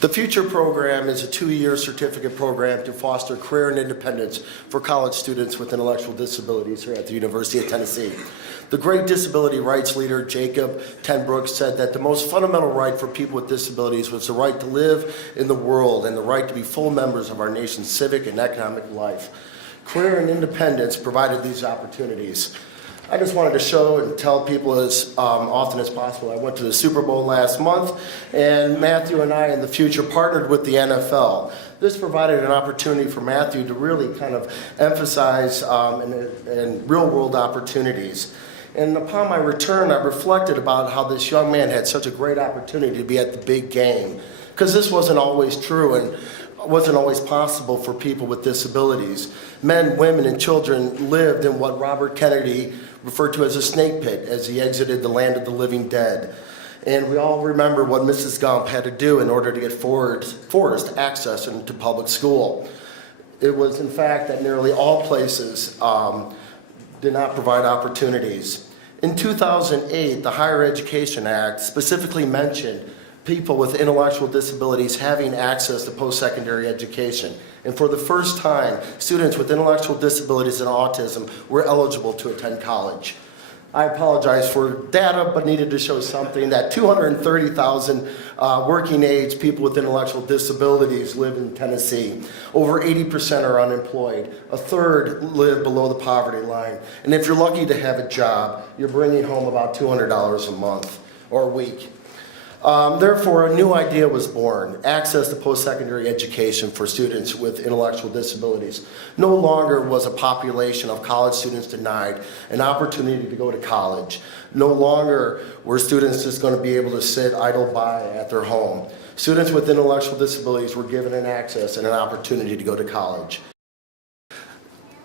The Future program is a 2-year certificate program to foster career and independence for college students with intellectual disabilities here at the University of Tennessee. The great disability rights leader, Jacob Tenbrook, said that the most fundamental right for people with disabilities was the right to live in the world and the right to be full members of our nation's civic and economic life. Career and independence provided these opportunities. I just wanted to show and tell people as often as possible. I went to the Super Bowl last month, and Matthew and I in the Future partnered with the NFL. This provided an opportunity for Matthew to really kind of emphasize and real-world opportunities. And upon my return, I reflected about how this young man had such a great opportunity to be at the big game, because this wasn't always true and wasn't always possible for people with disabilities. Men, women, and children lived in what Robert Kennedy referred to as a snake pit as he exited the land of the living dead. And we all remember what Mrs. Gump had to do in order to get forced access into public school. It was, in fact, that nearly all places did not provide opportunities. In 2008, the Higher Education Act specifically mentioned people with intellectual disabilities having access to post-secondary education. And for the first time, students with intellectual disabilities and autism were eligible to attend college. I apologize for data, but needed to show something that 230,000 working age people with intellectual disabilities live in Tennessee. Over 80% are unemployed. A third live below the poverty line. And if you're lucky to have a job, you're bringing home about $200 a month or a week. Therefore, a new idea was born: access to post-secondary education for students with intellectual disabilities. No longer was a population of college students denied an opportunity to go to college. No longer were students just going to be able to sit idle by at their home. Students with intellectual disabilities were given an access and an opportunity to go to college.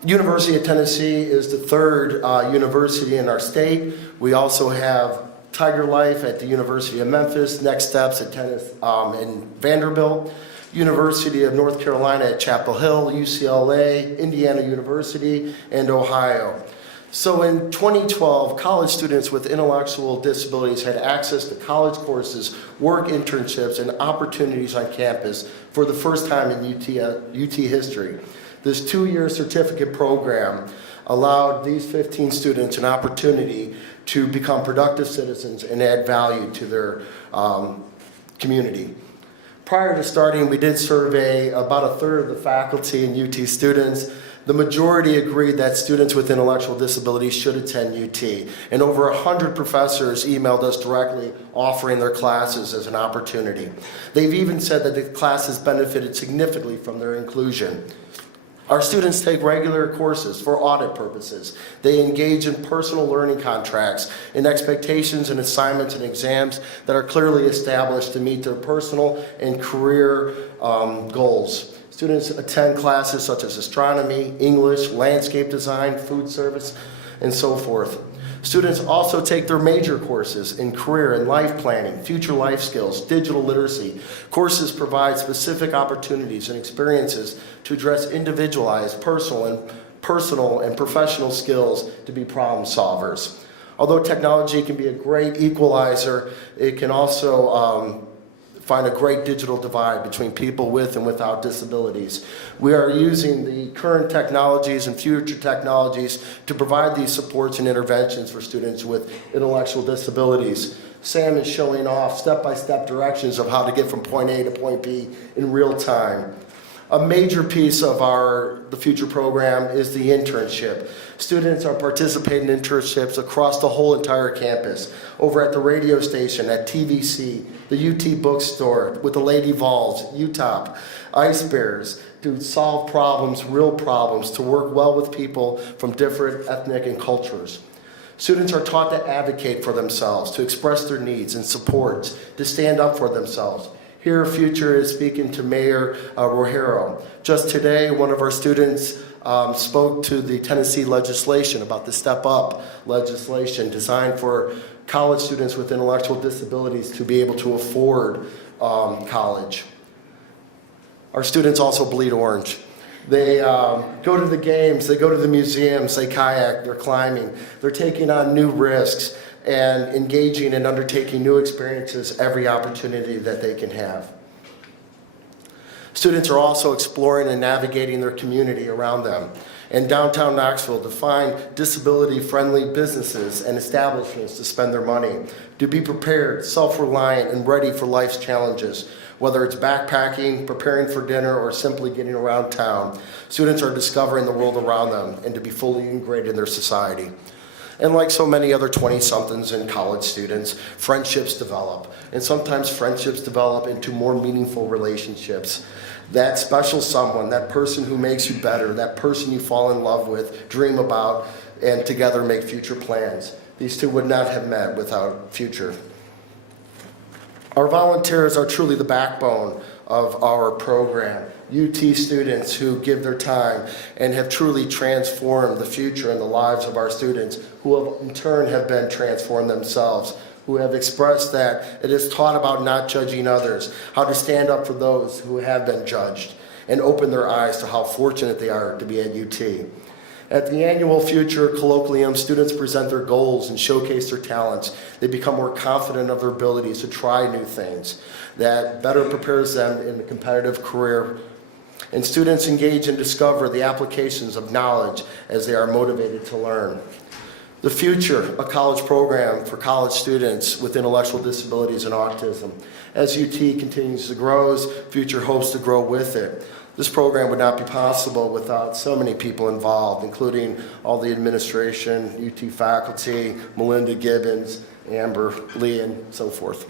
University of Tennessee is the third university in our state. We also have Tiger Life at the University of Memphis, Next Steps at in Vanderbilt, University of North Carolina at Chapel Hill, UCLA, Indiana University, and Ohio. So in 2012, college students with intellectual disabilities had access to college courses, work internships, and opportunities on campus for the first time in UT history. This 2-year certificate program allowed these 15 students an opportunity to become productive citizens and add value to their community. Prior to starting, we did survey about a third of the faculty and UT students. The majority agreed that students with intellectual disabilities should attend UT, and over 100 professors emailed us directly offering their classes as an opportunity. They've even said that the classes benefited significantly from their inclusion. Our students take regular courses for audit purposes. They engage in personal learning contracts and expectations and assignments and exams that are clearly established to meet their personal and career goals. Students attend classes such as astronomy, English, landscape design, food service, and so forth. Students also take their major courses in career and life planning, future life skills, digital literacy. Courses provide specific opportunities and experiences to address individualized personal and professional skills to be problem solvers. Although technology can be a great equalizer, it can also find a great digital divide between people with and without disabilities. We are using the current technologies and future technologies to provide these supports and interventions for students with intellectual disabilities. Sam is showing off step-by-step directions of how to get from point A to point B in real time. A major piece of the Future program is the internship. Students are participating in internships across the whole entire campus, over at the radio station, at TVC, the UT bookstore, with the Lady Vols, UTOP, Ice Bears, to solve problems, real problems, to work well with people from different ethnic and cultures. Students are taught to advocate for themselves, to express their needs and supports, to stand up for themselves. Here, Future is speaking to Mayor Rogero. Just today, one of our students spoke to the Tennessee legislation about the Step Up legislation designed for college students with intellectual disabilities to be able to afford college. Our students also bleed orange. They go to the games, they go to the museums, they kayak, they're climbing, they're taking on new risks and engaging and undertaking new experiences every opportunity that they can have. Students are also exploring and navigating their community around them. In downtown Knoxville, to find disability-friendly businesses and establishments to spend their money, to be prepared, self-reliant, and ready for life's challenges. Whether it's backpacking, preparing for dinner, or simply getting around town, students are discovering the world around them and to be fully integrated in their society. And like so many other 20-somethings and college students, friendships develop. And sometimes friendships develop into more meaningful relationships. That special someone, that person who makes you better, that person you fall in love with, dream about, and together make future plans. These two would not have met without future. Our volunteers are truly the backbone of our program. UT students who give their time and have truly transformed the future and the lives of our students, who have, in turn have been transformed themselves, who have expressed that it is taught about not judging others, how to stand up for those who have been judged, and open their eyes to how fortunate they are to be at UT. At the annual Future Colloquium, students present their goals and showcase their talents. They become more confident of their abilities to try new things that better prepares them in a competitive career. And students engage and discover the applications of knowledge as they are motivated to learn. The Future, a college program for college students with intellectual disabilities and autism. As UT continues to grow, Future hopes to grow with it. This program would not be possible without so many people involved, including all the administration, UT faculty, Melinda Gibbons, Amber Lee, and so forth.